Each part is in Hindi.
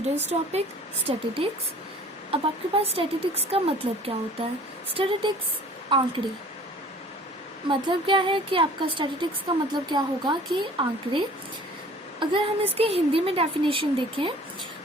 Today's topic statistics. अब आपके पास स्टैटिस्टिक्स का मतलब क्या होता है? स्टैटिस्टिक्स आंकड़े। मतलब क्या है कि आपका स्टैटिस्टिक्स का मतलब क्या होगा कि आंकड़े। अगर हम इसके हिंदी में डेफिनेशन देखें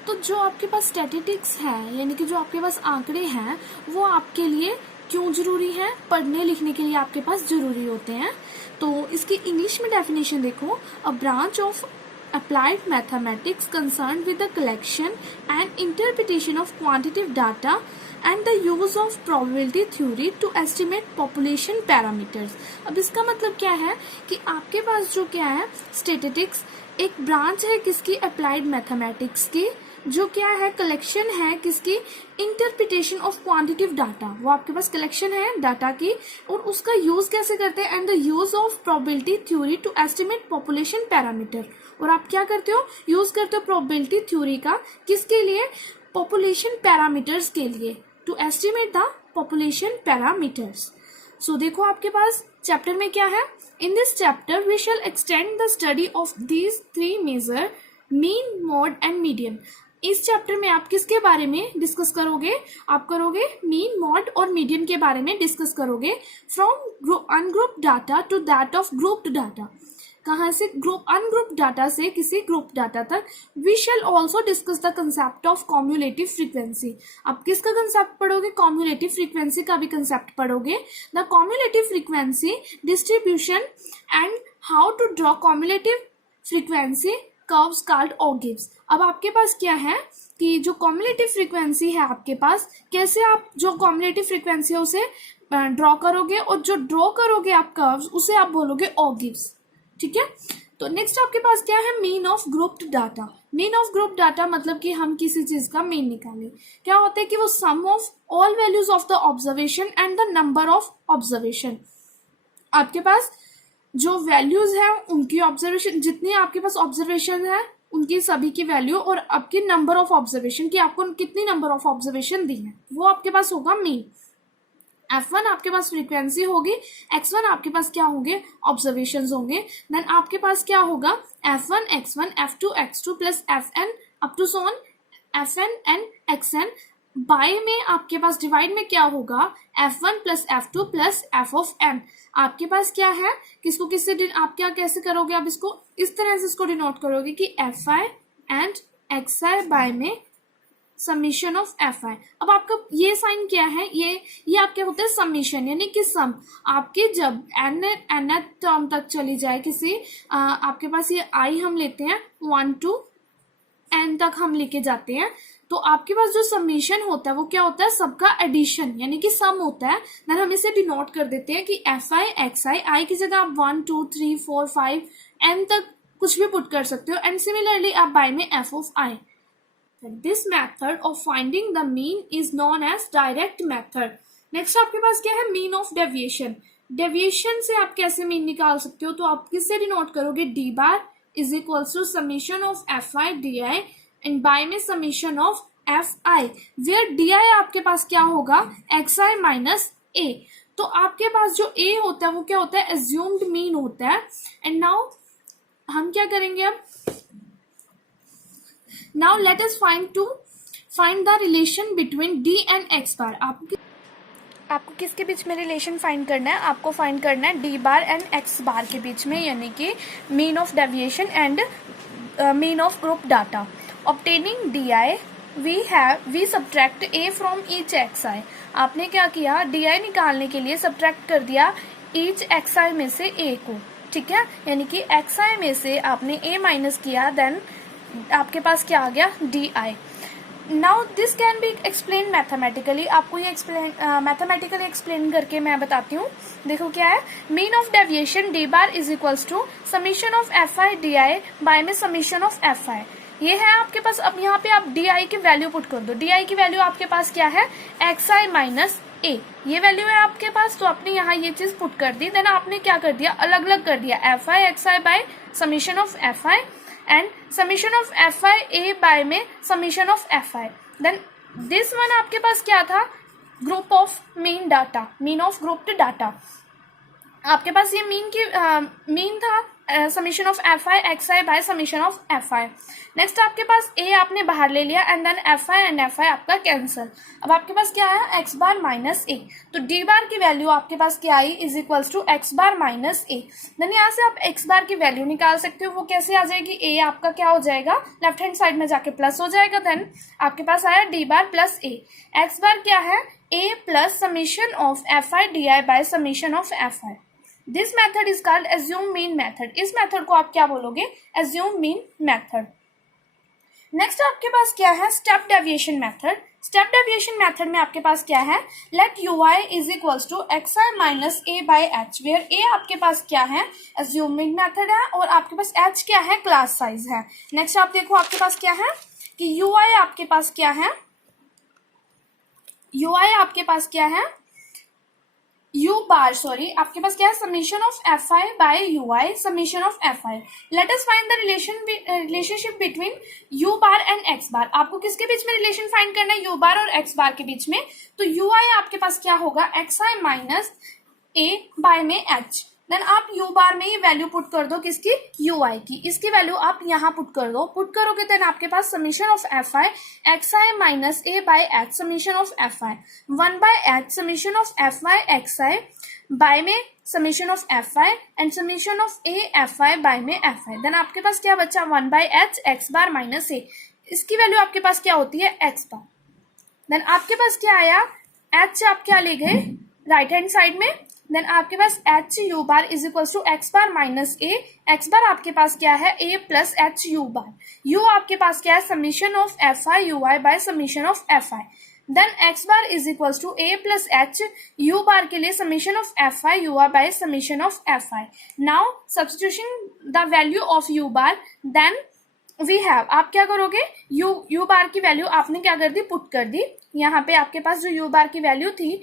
तो जो आपके पास स्टैटिस्टिक्स है यानी कि जो आपके पास आंकड़े हैं वो आपके लिए क्यों जरूरी है? पढ़ने लिखने के लिए आपके पास जरूरी होते हैं। तो इसकी इंग्लिश में डेफिनेशन देखो, a branch of applied mathematics concerned with the collection and interpretation of quantitative data and the use of probability theory to estimate population parameters। अब इसका मतलब क्या है कि आपके पास जो क्या है स्टैटिस्टिक्स एक ब्रांच है किसकी? अप्लाइड मैथमेटिक्स की, जो क्या है कलेक्शन है किसकी? Interpretation of quantitative data. वो आपके पास कलेक्शन है डाटा की और उसका यूज कैसे करते हैं? And the use of probability theory to estimate population parameter. और आप क्या करते हो? यूज करते हो प्रोबेबिलिटी थ्योरी का किसके लिए? पॉपुलेशन पैरामीटर्स के लिए, to estimate the population parameters. So देखो आपके पास चैप्टर में क्या है? In this chapter we shall extend the study of these three major mean, mode and median. इस चैप्टर में आप किसके बारे में डिस्कस करोगे? आप करोगे मीन, मॉड और मीडियन के बारे में डिस्कस करोगे। From ungrouped data to that of grouped data. कहाँ से? अनग्रुप्ड डाटा से किसी ग्रुप डाटा तक। We shall also discuss the concept of cumulative frequency. आप किसका कंसेप्ट पढ़ोगे? कॉम्युलेटिव फ्रीक्वेंसी का भी कंसेप्ट पढ़ोगे। The cumulative frequency distribution and how to draw cumulative frequency curves called ogives. अब आपके पास क्या है कि जो कॉम्युलेटिव फ्रीक्वेंसी है आपके पास, कैसे आप जो कॉम्युलेटिव फ्रीक्वेंसी है उसे ड्रॉ करोगे और जो ड्रॉ करोगे आप कर्व्स उसे आप बोलोगे ओगिव्स। ठीक है। तो नेक्स्ट आपके पास क्या है? Mean of grouped data. Mean of group data मतलब कि हम किसी चीज का मीन निकालें। क्या होता है कि वो sum of all values of the observation and the number of observation. आपके पास जो वैल्यूज है उनकी ऑब्जर्वेशन, जितनी आपके पास ऑब्जर्वेशन है उनकी सभी की वैल्यू और आपके नंबर ऑफ ऑब्जर्वेशन की आपको कितनी नंबर ऑफ ऑब्जर्वेशन दी है वो आपके पास होगा मीन। F1 आपके पास फ्रीक्वेंसी होगी, X1 आपके पास क्या होंगे? ऑब्जर्वेशंस होंगे। देन आपके पास क्या होगा? F1 X1 F2 X2 plus Fn up to so on Fn and Xn। By में आपके पास डिवाइड में क्या होगा? F1 plus F2 plus F of n। आपके पास क्या है? किसको किससे आप क्या कैसे करोगे? आप इसको इस तरह से इसको डिनोट करोगे कि Fi एंड Xi बाय में समीशन ऑफ Fi। अब आपका ये साइन क्या है? ये आपके होते हैं समीशन, यानी कि सम। आपके जब n टर्म तक चली जाए किसी आपके पास ये i हम लेते हैं 1 to n तक हम लेके जाते हैं, तो आपके पास जो समीशन होता है वो क्या होता है? सबका एडिशन यानी कि सम होता है। देन हम इसे डिनोट कर देते हैं कि Fi Xi, i की जगह आप 1 2 3 4 5 n तक कुछ भी पुट कर सकते हो। एंड सिमिलरली आप बाय में f of i। This method of finding the mean is known as direct method। Next आपके पास क्या है? Mean of deviation. डेविएशन से आप कैसे मीन निकाल सकते हो? तो आप किससे डिनोट करोगे? D bar is equals to summation of Fi D and by में summation of Fi, where D आपके पास क्या होगा? Xi minus a। तो आपके पास जो a होता है वो क्या होता है? एज्यूम्ड मीन होता है। एंड नाउ हम क्या करेंगे? अब Now let us find the relation between d and x bar। आपको किसके बीच में रिलेशन फाइंड करना है? आपको फाइंड करना है D bar and X bar के बीच में, यानी कि mean of deviation and mean of group data. Obtaining D we subtract A from each X I. आपने क्या किया? डी आई निकालने के लिए सब्ट्रैक्ट कर दिया ईच एक्स आई में से ए को। ठीक है, यानी कि एक्स आई में से आपने ए माइनस किया, देन आपके पास क्या आ गया? D I. Now this can be explain mathematically. आपको ये मैथमेटिकली एक्सप्लेन करके मैं बताती हूँ। देखो क्या है? Mean of deviation D bar is equals to summation of Fi D I by में समीशन ऑफ Fi। ये है आपके पास। अब यहाँ पे आप डी आई की वैल्यू पुट कर दो। डी आई की वैल्यू आपके पास क्या है? Xi माइनस ए, ये वैल्यू है आपके पास। तो आपने यहाँ ये चीज पुट कर दी। देन आपने क्या कर दिया? अलग अलग कर दिया Fi Xi by summation of Fi and summation of Fi a by में summation of Fi। Then this one आपके पास क्या था? Group of mean of grouped data. आपके पास ये मीन था summation of F I X I by summation of F I. Next आपके पास ए आपने बाहर ले लिया and then F I and F I आपका कैंसिल। अब आपके पास क्या है एक्स बार माइनस ए, तो डी बार की वैल्यू आपके पास क्या आई is equals to X bar minus A. Then यहाँ से आप एक्स बार की वैल्यू निकाल सकते हो, वो कैसे आ जाएगी, ए आपका क्या हो जाएगा लेफ्ट हैंड साइड में जाके प्लस हो जाएगा, देन आपके पास आया D bar plus A. X bar क्या है A plus summation of F I D I by summation of F I. This method is called assumed mean method. इस मेथड को आप क्या बोलोगे, एज्यूम मीन मेथड। नेक्स्ट आपके पास क्या है step deviation method. Step deviation method में आपके पास क्या है let U I is equals to X I minus A by H, where A आपके पास क्या है एज्यूमिंग मेथड है और आपके पास एच क्या है क्लास साइज है। नेक्स्ट आप देखो आपके पास क्या है कि यू आई आपके पास क्या है, यू आई आपके पास क्या है यू बार सॉरी आपके पास क्या है summation of F I by U I summation of F I. Let us find the relationship between U bar and X bar. आपको किसके बीच में रिलेशन फाइंड करना है, यू बार और एक्स बार के बीच में। तो यू आई आपके पास क्या होगा x I minus A bye में एच। देन आप यू बार में ही वैल्यू पुट कर दो किसकी, यू आई की, इसकी वैल्यू आप यहाँ पुट कर दो। पुट करोगे देन आपके पास summation of F I X I minus A by H summation of F I, 1 by H summation of F I X I by में summation of F I and summation of A F I by में एफ आई। देन आपके पास क्या बचा 1 by H X bar minus A, इसकी वैल्यू आपके पास क्या होती है एक्स बार। देन आपके पास क्या आया एच आप क्या ले गए राइट हैंड साइड में, देन आपके पास H U bar is equal to X bar minus A, X bar आपके पास क्या है A plus H U bar, U आपके पास क्या है summation of F I you I by summation of F I. Then X bar is equal to A plus H U bar के लिए summation of F I you I by summation of F I. Now substitution the value of U bar then we have, आप क्या करोगे यू बार की वैल्यू आपने क्या कर दी पुट कर दी, यहाँ पे आपके पास जो यू बार की वैल्यू थी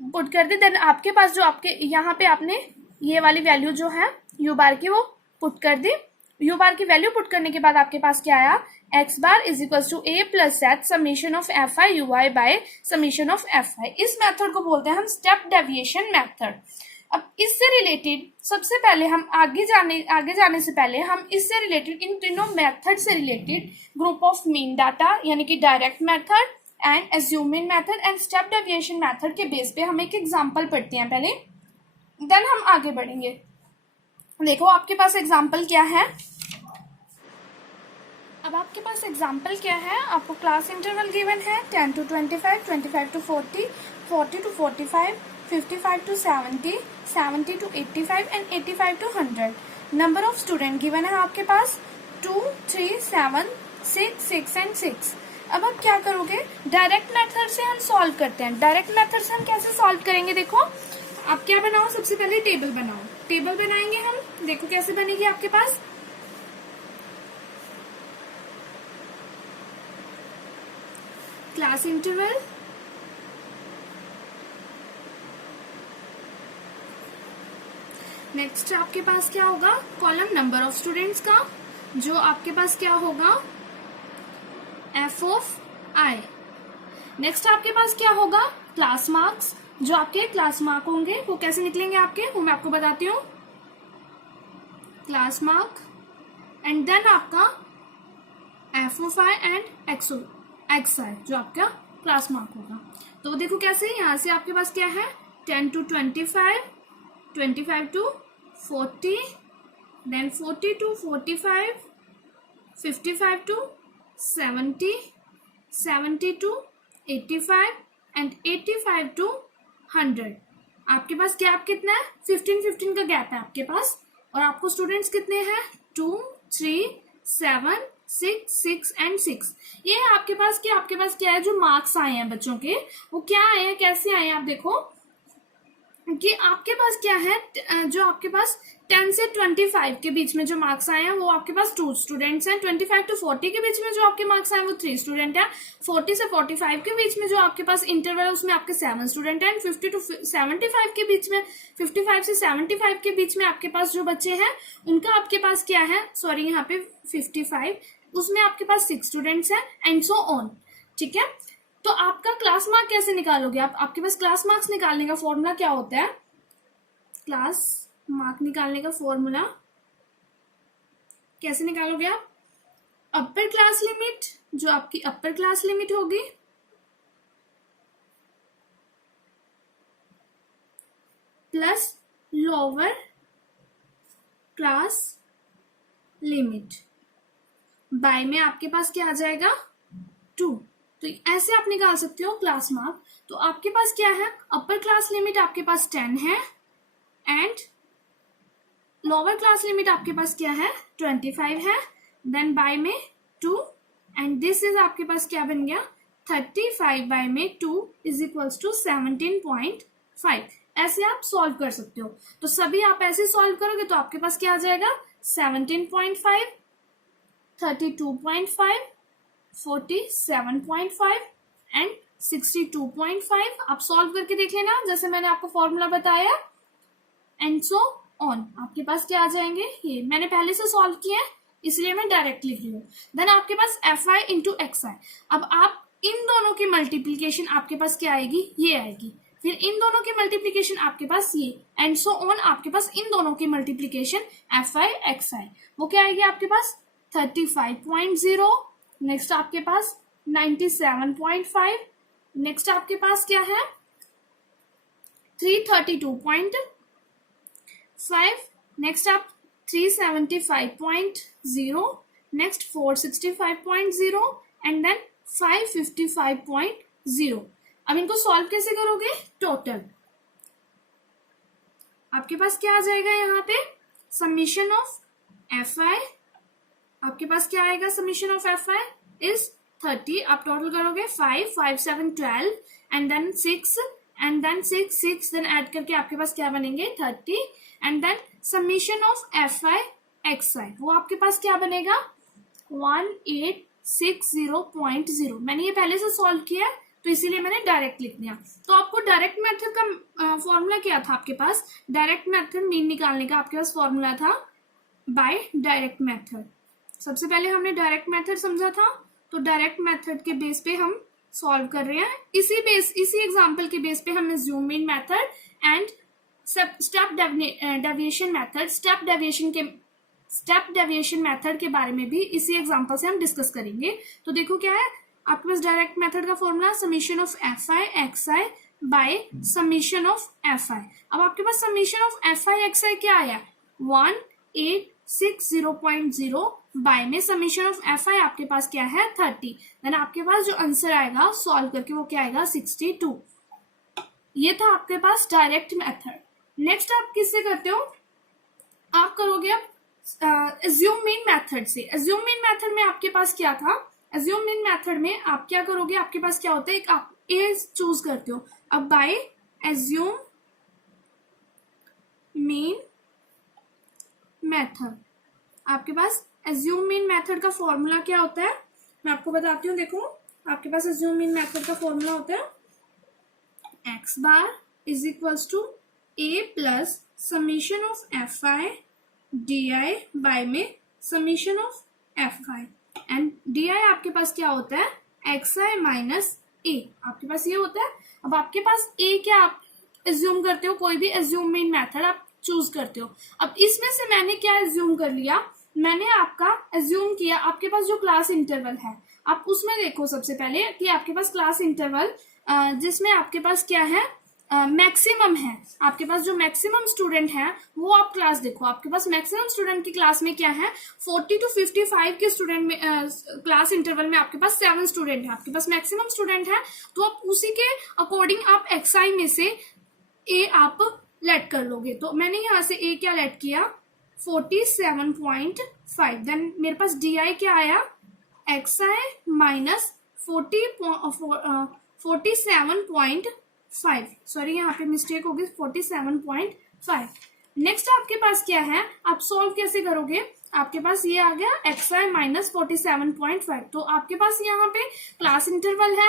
पुट कर दी। देन आपके पास जो आपके यहाँ पे आपने ये वाली वैल्यू जो है यू बार की वो पुट कर दी। यू बार की वैल्यू पुट करने के बाद आपके पास क्या आया X bar is equal to A plus H summation of F I you I by summation of F I. इस मेथड को बोलते हैं हम स्टेप डेविएशन मेथड। अब इससे रिलेटेड सबसे पहले हम आगे जाने से पहले हम इससे रिलेटेड इन तीनों मेथड से related group of mean data यानी कि direct method and assuming method and step deviation method के बेस पे हम एक एग्जांपल पढ़ते हैं पहले, देन हम आगे बढ़ेंगे। देखो आपके पास एग्जांपल क्या है, अब आपके पास एग्जांपल क्या है, आपको क्लास इंटरवल गिवन है 10 to 25, 25 to 40, 40 to 45, 55 to 70, 70 to 85 and 85 to 100। Number of student given है आपके पास 2, 3, 7, 6, 6 and 6। अब आप क्या करोगे डायरेक्ट मेथड से हम सॉल्व करते हैं। डायरेक्ट मेथड से हम कैसे सॉल्व करेंगे, देखो आप क्या बनाओ सबसे पहले टेबल बनाओ, टेबल बनाएंगे हम, देखो कैसे बनेगी आपके पास क्लास इंटरवल नेक्स्ट आपके पास क्या होगा कॉलम नंबर ऑफ स्टूडेंट्स का, जो आपके पास क्या होगा एफ ऑफ आई। नेक्स्ट आपके पास क्या होगा क्लास मार्क्स, जो आपके क्लास मार्क होंगे वो कैसे निकलेंगे आपके, वो मैं आपको बताती हूँ क्लास मार्क एंड देन आपका f of i and x i जो आपका क्लास मार्क होगा। तो देखो कैसे यहाँ से आपके पास क्या है 10 to 25, 25 to 40, then 40 to 45, 55 to 70, 70 to 85 and 85 to 100। आपके पास गैप कितना है 15 का गैप है आपके पास, और आपको स्टूडेंट्स कितने हैं 2, 3, 7, 6 and 6। ये है आपके पास कि आपके पास क्या है जो मार्क्स आए हैं बच्चों के वो क्या आए हैं कैसे आए हैं, आप देखो कि आपके पास क्या है जो आपके पास 10 से 25 के बीच में जो मार्क्स आए हैं वो आपके पास 2 स्टूडेंट्स हैं। 25 to 40 के बीच में जो आपके मार्क्स आए हैं वो 3 स्टूडेंट हैं। 40 से 45 के बीच में जो आपके पास इंटरवल है उसमें आपके 7 स्टूडेंट हैं। 50 to 75 के बीच में 55 से 75 के बीच में आपके पास जो बच्चे हैं उनका आपके पास क्या है सॉरी यहाँ पे 55 उसमें आपके पास 6 स्टूडेंट्स हैं एंड सो ऑन। ठीक है, तो आपका क्लास मार्क कैसे निकालोगे आप, आपके पास क्लास मार्क्स निकालने का फॉर्मूला क्या होता है क्लास मार्क निकालने का फॉर्मूला कैसे निकालोगे आप? अपर क्लास लिमिट, जो आपकी अपर क्लास लिमिट होगी, plus lower class limit by में आपके पास क्या आ जाएगा? 2। तो ऐसे आप निकाल सकते हो क्लास मार्क। तो आपके पास क्या है? अपर क्लास लिमिट आपके पास 10 है एंड लोअर क्लास लिमिट आपके पास क्या है? 25 है। देन बाय में 2 एंड दिस इज आपके पास क्या बन गया? 35 बाय में 2 इज इक्वल्स टू 17.5। ऐसे आप सॉल्व कर सकते हो। तो सभी आप ऐसे सॉल्व करोगे तो आपके पास क्या आ जाएगा? 17.5, 32.5, 47.5 एंड 62.5। आप सॉल्व करके देख लेना जैसे मैंने आपको फॉर्मूला बताया एंड सो ऑन। आपके पास क्या आ जाएंगे? ये मैंने पहले से सॉल्व किया है इसलिए मैं डायरेक्ट लिख रही हूँ। देन आपके पास fi इंटू xi। अब आप इन दोनों की मल्टीप्लीकेशन आपके पास क्या आएगी? ये आएगी। फिर इन दोनों की मल्टीप्लीकेशन आपके पास ये एंड सो ऑन। आपके पास इन दोनों की मल्टीप्लीकेशन fi xi वो क्या आएगी आपके पास? 35.0। नेक्स्ट आपके पास 97.5। नेक्स्ट आपके पास क्या है? 332.5। नेक्स्ट आप 375.0। Next 465.0 and then 555.0। अब इनको सॉल्व कैसे करोगे? टोटल आपके पास क्या आ जाएगा? यहाँ पे समीशन ऑफ fi आपके पास क्या आएगा? Summation of fi is 30। आप टोटल करोगे 5, 5, 7, 12 and then 6 and then 6, 6 then add करके आपके पास क्या बनेंगे? 30 and then summation of fi xi वो आपके पास क्या बनेगा? 1860.0। मैंने ये पहले से सॉल्व किया है तो इसीलिए मैंने डायरेक्ट लिख दिया। तो आपको डायरेक्ट मेथड का फॉर्मूला क्या था आपके पास? डायरेक्ट मेथड मीन निकालने का आपके पास फॉर्मूला था बाय डायरेक्ट मेथड। सबसे पहले हमने डायरेक्ट मेथड समझा था तो डायरेक्ट मेथड के बेस पे हम सॉल्व कर रहे हैं। इसी एग्जांपल के बेस पे हमने zoom in method and step deviation method के बारे में भी इसी एग्जांपल से हम डिस्कस करेंगे। तो देखो क्या है आपके पास डायरेक्ट मेथड का formula summation of fi xi by summation of fi। अब आपके पास समीशन ऑफ fi xi क्या आया? 1860.0 बाय में समीशन ऑफ fi आपके पास क्या है? 30। देन आपके पास जो आंसर आएगा सॉल्व करके वो क्या आएगा? 62। ये था आपके पास डायरेक्ट मेथड। नेक्स्ट आप किससे करते हो? आप करोगे अब अज्यूम मीन मेथड से। अज्यूम मीन मेथड में आपके पास क्या था? अज्यूम मीन मेथड में आप क्या करोगे? आपके पास क्या होता है? एक आप ए चूज करते हो। अब बाय अज्यूम मीन मेथड आपके पास अज्यूम मीन मेथड का फॉर्मूला क्या होता है? मैं आपको बताती हूँ। देखो आपके पास अज्यूम मीन मेथड का फॉर्मूला होता है x bar is equals to a plus summation of fi di by में summation of fi and di आपके पास क्या होता है? xi माइनस a आपके पास ये होता है। अब आपके पास a क्या आप एज्यूम करते हो? कोई भी एज्यूम मीन मेथड आप चूज करते हो। अब इसमें से मैंने क्या एज्यूम कर लिया? मैंने आपका एज्यूम किया आपके पास जो क्लास इंटरवल है आप उसमें देखो सबसे पहले कि आपके पास क्लास इंटरवल जिसमें आपके पास क्या है? मैक्सिमम है। आपके पास जो मैक्सिमम स्टूडेंट है वो आप क्लास देखो। आपके पास मैक्सिमम स्टूडेंट की क्लास में क्या है? 40 to 55 के स्टूडेंट में क्लास इंटरवल में आपके पास 7 स्टूडेंट है। आपके पास मैक्सिमम स्टूडेंट है तो आप उसी के अकॉर्डिंग आप xi में से a आप लेट कर लोगे। तो मैंने यहाँ से a क्या लेट किया? 47.5। देन मेरे पास di क्या आया? xi minus 47.5। सॉरी यहाँ पे मिस्टेक होगी, 47.5। नेक्स्ट आपके पास क्या है? आप सॉल्व कैसे करोगे? आपके पास ये आ गया xi माइनस 47.5। तो आपके पास यहाँ पे क्लास इंटरवल है,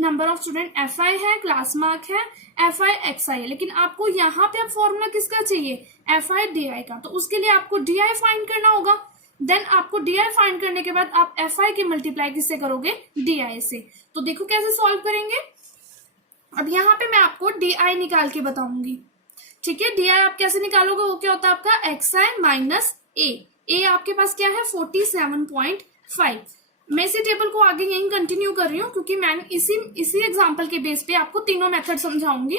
नंबर ऑफ स्टूडेंट fi है, क्लास मार्क है, fi xi है। लेकिन आपको यहाँ पे अब फॉर्मूला किसका चाहिए? fi di का। तो उसके लिए आपको di फाइंड करना होगा। देन आपको di फाइंड करने के बाद आप fi की मल्टीप्लाई किससे करोगे? di से। तो देखो कैसे सॉल्व करेंगे। अब यहाँ पे मैं आपको di निकाल के बताऊंगी, ठीक है। डी आई आप कैसे निकालोगे, वो क्या होता है आपका एक्स आई माइनस ए आपके पास क्या है 47.5। मैं इसी टेबल को आगे यहीं कंटिन्यू कर रही हूँ क्योंकि मैं इसी एग्जांपल के बेस पे आपको तीनों मेथड समझाऊंगी।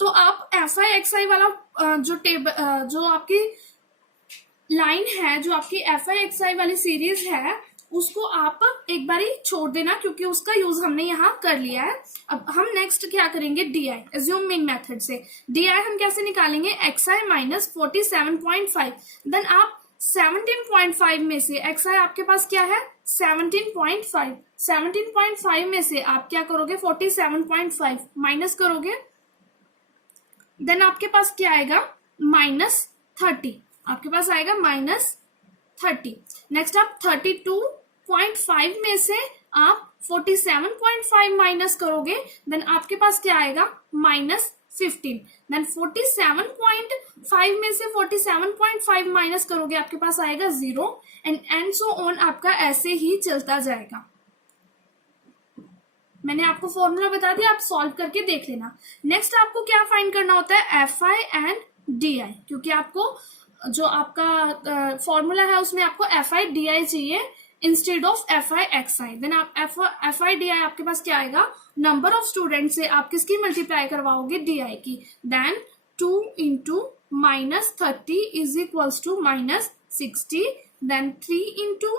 तो आप एफ आई एक्स आई वाला जो आपकी लाइन है, जो आपकी एफ आई एक्स आई वाली सीरीज है, उसको आप एक बारी छोड़ देना क्योंकि उसका यूज हमने यहाँ कर लिया है। अब हम नेक्स्ट क्या करेंगे, D I assume mean method से। डी आई हम कैसे निकालेंगे, एक्स आई माइनस 47.5। देन आप 17.5 में से एक्स आई आपके पास क्या है 17.5, 17.5 में से आप क्या करोगे 47.5 माइनस करोगे, देन आपके पास क्या आएगा -30, आपके पास आएगा -30। नेक्स्ट आप 32.5 में से आप 47.5 माइनस करोगे, देन आपके पास क्या आएगा -15। देन 47.5 में से 47.5 माइनस करोगे, आपके पास आएगा 0 एंड सो ऑन, आपका ऐसे ही चलता जाएगा। मैंने आपको फॉर्मूला बता दिया, आप सॉल्व करके देख लेना। नेक्स्ट आपको क्या फाइंड करना होता है, F I and D I, क्योंकि आपको जो आपका फॉर्मूला है उसमें आपको एफ आई डी आई चाहिए instead of F I X I. Then आप एफ आई डी आई आपके पास क्या आएगा, नंबर ऑफ स्टूडेंट से आप किसकी मल्टीप्लाई करवाओगे, डी आई की। Then 2 into -30 is equals to -60, then 3 into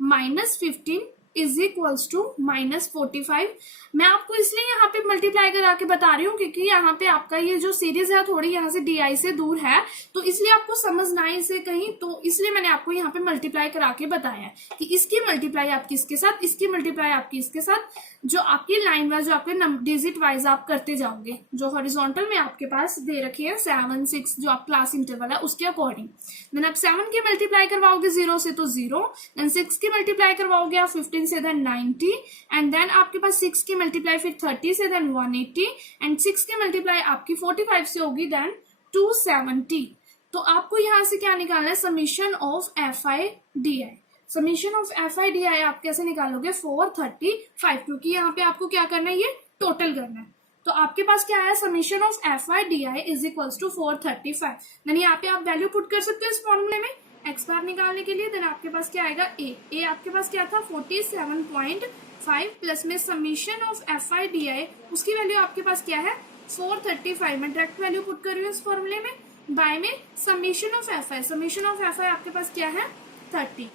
-15 is equals to -45। मैं आपको इसलिए यहाँ पे मल्टीप्लाई करा के बता रही हूँ क्योंकि यहाँ पे आपका ये जो सीरीज है थोड़ी यहाँ से डी से दूर है, तो इसलिए आपको समझना है इसे कहीं, तो इसलिए मैंने आपको यहाँ पे मल्टीप्लाई करा के बताया है कि इसकी मल्टीप्लाई आपकी इसके साथ, इसकी मल्टीप्लाई आपकी इसके साथ, जो आपकी लाइन वाइज, जो आपके डिजिट वाइज आप करते जाओगे, जो हॉरिजॉन्टल में आपके पास दे रखी है 7 6 जो आप क्लास इंटरवल है उसके अकॉर्डिंग। देन आप 7 की मल्टीप्लाई करवाओगे 0 से तो 0, देन 6 की मल्टीप्लाई करवाओगे आप 15 से, देन 90, एंड देन आपके पास 6 की मल्टीप्लाई फिर 30 से, देन 180, एंड 6 की मल्टीप्लाई आपकी 45 से होगी, देन 270। तो आपको यहाँ से क्या निकालना है, summation of F I D I. Summation of F I D आई आप कैसे निकालोगे, 435, क्योंकि यहाँ पे आपको क्या करना है, ये टोटल करना है। तो आपके पास क्या है, summation of F I D I is equals to 435। Then यहाँ पे आप वैल्यू पुट कर सकते हो इस फॉर्मूले में एक्स बार निकालने के लिए। देन आपके पास क्या आएगा, ए आपके पास क्या था 47.5 प्लस में summation of F I D आई, उसकी वैल्यू आपके पास क्या है 435। मैं डायरेक्ट वैल्यू पुट कर रही हूँ इस फॉर्मूले में, बाय में summation of F I, summation of F i आपके पास क्या है 30।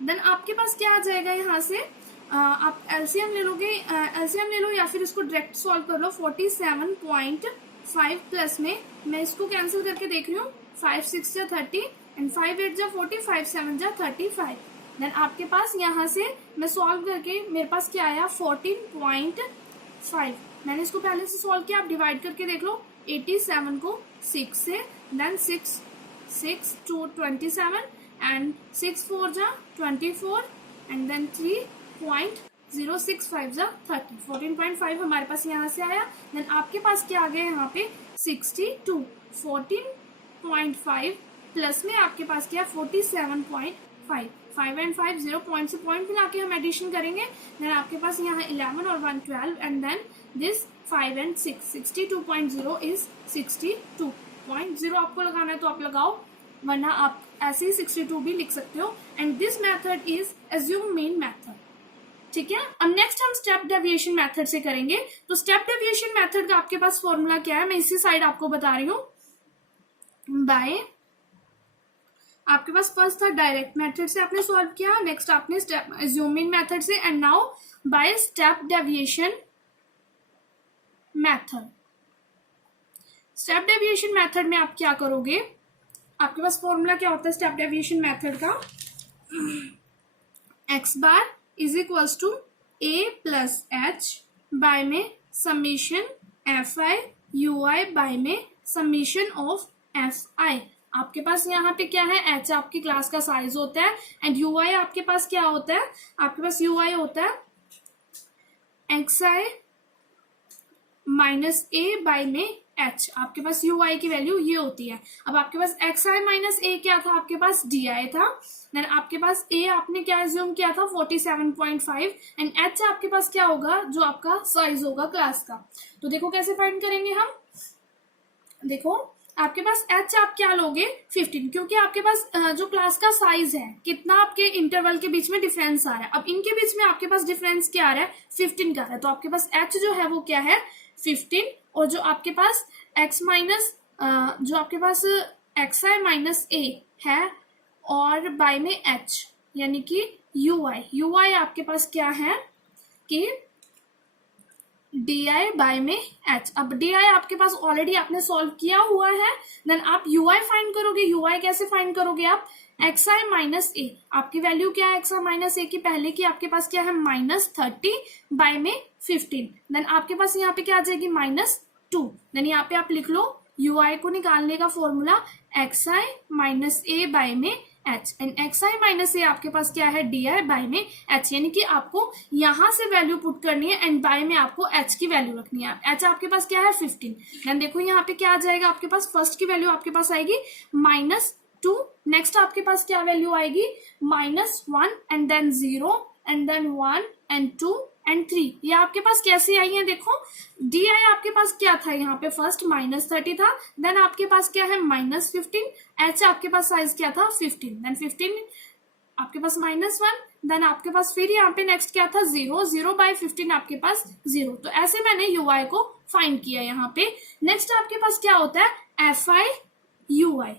देन आपके पास क्या आ जाएगा, यहाँ से आप एलसीएम ले लोगे, एलसीएम ले लो या फिर इसको डायरेक्ट सॉल्व कर लो। 47.5 प्लस में मैं इसको कैंसिल करके देख रही हूँ, 5 6 जा 30 एंड 5 8 जा 40, 5 7 जा 35। देन आपके पास यहाँ से मैं सॉल्व करके मेरे पास क्या आया 14.5। मैंने इसको पहले से सॉल्व किया, आप डिवाइड करके देख लो 87 को 6 से, देन 6 to 27 एंड 6 4 जा 24 एंड देन 3.065 जा 30, 14.5 हमारे पास यहाँ से आया। देन आपके पास क्या आ गया यहाँ पे 62, 14.5 प्लस में आपके पास क्या 47.5, 5 एंड 5 0 पॉइंट से पॉइंट मिला के हम एडिशन करेंगे। देन आपके पास यहाँ 11 और 1 12 and then this 5 and 6, 62.0 is 62.0। आपको लगाना है तो आप लगाओ, वरना आप ऐसे ही 62 भी लिख सकते हो। And this method is assume mean method, ठीक है। अब नेक्स्ट हम स्टेप डेविएशन मेथड से करेंगे। तो स्टेप डेविएशन मेथड का आपके पास फॉर्मूला क्या है, मैं इसी साइड आपको बता रही हूँ। बाय आपके पास फर्स्ट था डायरेक्ट मेथड से आपने सॉल्व किया, नेक्स्ट आपने स्टेप एज्यूम मीन मेथड से, and now by step deviation method. Step deviation method में आप क्या करोगे, आपके पास फॉर्मूला क्या होता है स्टेप डेविएशन मेथड का, x bar is equals to A plus h by में summation f I you I by में समीशन ऑफ एफ आई। आपके पास यहाँ पे क्या है, एच आपकी क्लास का साइज होता है एंड यू आई आपके पास क्या होता है, आपके पास यू आई होता है x I minus A bye में एच। आपके पास यू आई की वैल्यू ये होती है। अब आपके पास एक्स आई माइनस ए क्या था, आपके पास डी आई था। देन आपके पास ए आपने क्या एज्यूम किया था 47.5 एंड एच आपके पास क्या होगा, जो आपका साइज होगा क्लास का। तो देखो कैसे फाइंड करेंगे हम, देखो आपके पास h आप क्या लोगे 15, क्योंकि आपके पास जो क्लास का साइज है कितना आपके इंटरवल के बीच में डिफरेंस आ रहा है, अब इनके बीच में आपके पास डिफरेंस क्या आ रहा है 15 का आ रहा है, तो आपके पास h जो है वो क्या है 15, और जो आपके पास x माइनस जो आपके पास xi माइनस a है और बाय में h यानी कि ui आपके पास क्या है कि di बाय में h। अब di आपके पास ऑलरेडी आपने सॉल्व किया हुआ है, देन आप ui फाइंड करोगे। ui कैसे फाइंड करोगे आप xi माइनस a, आपकी वैल्यू क्या है xi माइनस a की, पहले की आपके पास क्या है -30 बाय में 15, देन आपके पास यहाँ पे क्या आ जाएगी -2, देन यहाँ पे आप लिख लो ui को निकालने का formula xi minus a by में h, and xi minus a आपके पास क्या है di बाय में h, यानी कि आपको यहां से वैल्यू पुट करनी है एंड बाय में आपको h की वैल्यू रखनी है। h आपके पास क्या है 15, देन देखो यहाँ पे क्या आ जाएगा आपके पास, फर्स्ट की वैल्यू आपके पास आएगी -2, नेक्स्ट आपके पास क्या वैल्यू आएगी -1 and then 0 and then 1 and 2 and 3, ये आपके पास कैसी आई है देखो, डी आई आपके पास क्या था यहाँ पे फर्स्ट -30 था, देन आपके पास क्या है -15, एच आपके पास साइज क्या था 15, देन 15 आपके पास -1, देन आपके पास फिर यहाँ पे नेक्स्ट क्या था 0 बाय 15 आपके पास 0, तो ऐसे मैंने ui को फाइंड किया यहाँ पे। नेक्स्ट आपके पास क्या होता है fi ui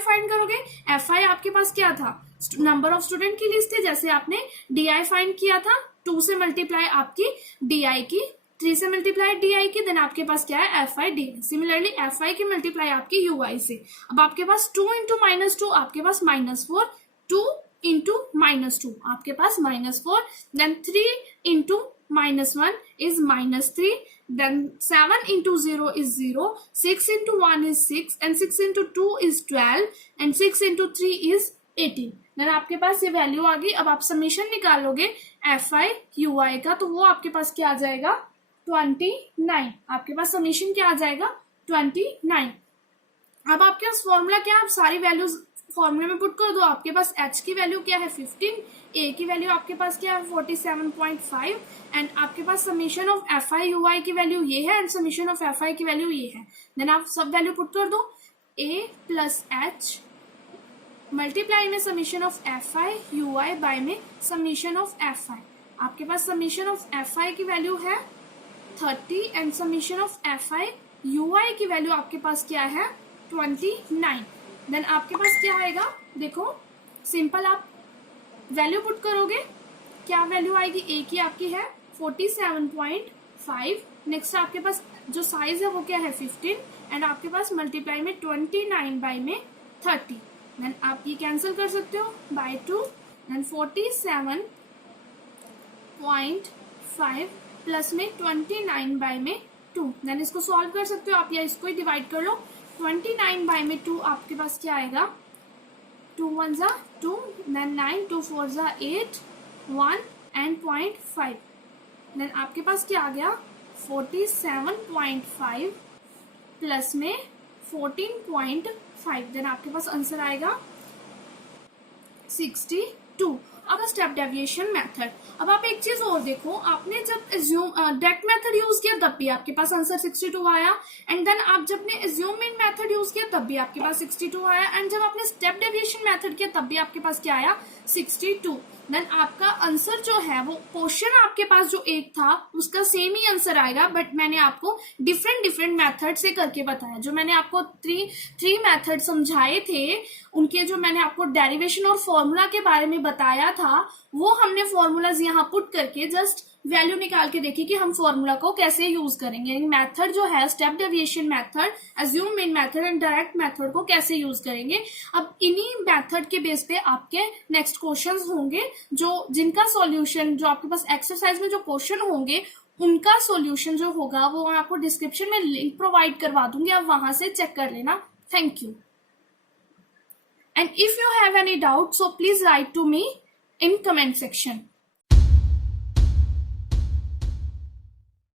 फाइंड करोगे, fi आपके पास क्या था नंबर ऑफ स्टूडेंट की लिस्ट थी, जैसे आपने di फाइंड किया था 2 से मल्टीप्लाई आपकी di की, 3 से मल्टीप्लाई di की, देन आपके पास क्या है fi di, सिमिलरली fi की मल्टीप्लाई आपकी ui से। अब आपके पास 2 इंटू -2 आपके पास -4, 2 इंटू -2 आपके पास -4, then 3 into -1 is -3, then 7 into 0 is 0, 6 into 1 is 6, and 6 into 2 is 12, and 6 into 3 is 18, then आपके पास ये वैल्यू आ गई। अब आप समीशन निकालोगे fi ui का, तो वो आपके पास क्या आ जाएगा 29, आपके पास समीशन क्या आ जाएगा 29। अब आपके पास फॉर्मूला क्या है, आप सारी वैल्यूज फॉर्मूले में पुट कर दो, आपके पास h की वैल्यू क्या है 15, a की वैल्यू आपके पास क्या है 47.5, एंड आपके पास समीशन ऑफ fi ui की वैल्यू ये है एंड समीशन ऑफ fi की वैल्यू ये है, देन आप सब वैल्यू पुट कर दो, a प्लस h मल्टीप्लाई में summation of fi ui by में समीशन ऑफ fi, आपके पास समीशन ऑफ fi की वैल्यू है 30 and summation of fi ui की वैल्यू आपके पास क्या है 29, देन आपके पास क्या आएगा देखो, सिंपल आप वैल्यू पुट करोगे, क्या वैल्यू आएगी a की आपकी है 47.5, नेक्स्ट आपके पास जो साइज है वो क्या है 15 एंड आपके पास मल्टीप्लाई में 29 बाय में 30, देन आप ये कैंसिल कर सकते हो बाय 2, देन 47.5 प्लस में 29 बाय में 2, देन इसको सॉल्व कर सकते हो आप या इसको ही डिवाइड कर लो, 29 बाय में 2 आपके पास क्या आएगा 2 1 जा 2, देन 9 2 4 जा 8 1 एंड 0.5, देन आपके पास क्या आ गया 47.5 प्लस में 14.5, देन आपके पास आंसर आएगा 62। अब स्टेप डेविएशन मेथड, अब आप एक चीज और देखो, आपने जब डायरेक्ट मेथड यूज किया तब भी आपके पास आंसर 62 आया, एंड देन आप जब ने एज्यूम इन मेथड यूज किया तब भी आपके पास 62 आया, एंड जब आपने स्टेप डेविएशन मेथड किया तब भी आपके पास क्या आया 62, देन आपका आंसर जो है वो क्वेश्चन आपके पास जो एक था उसका सेम ही आंसर आएगा, बट मैंने आपको डिफरेंट मेथड से करके बताया। जो मैंने आपको थ्री मेथड समझाए थे, उनके जो मैंने आपको डेरिवेशन और फॉर्मूला के बारे में बताया था, वो हमने फॉर्मूलाज यहाँ पुट करके जस्ट वैल्यू निकाल के देखी कि हम फॉर्मूला को कैसे यूज करेंगे, मेथड जो है step deviation method, assume in method and direct method को कैसे यूज करेंगे। अब इन्हीं मेथड के बेस पे आपके नेक्स्ट क्वेश्चंस होंगे, जो जिनका सॉल्यूशन जो आपके पास एक्सरसाइज में जो क्वेश्चन होंगे उनका सॉल्यूशन जो होगा वो मैं आपको डिस्क्रिप्शन में लिंक प्रोवाइड करवा दूंगी, आप वहां से चेक कर लेना। Thank you. And if you have any doubt, so please write to me in comment section.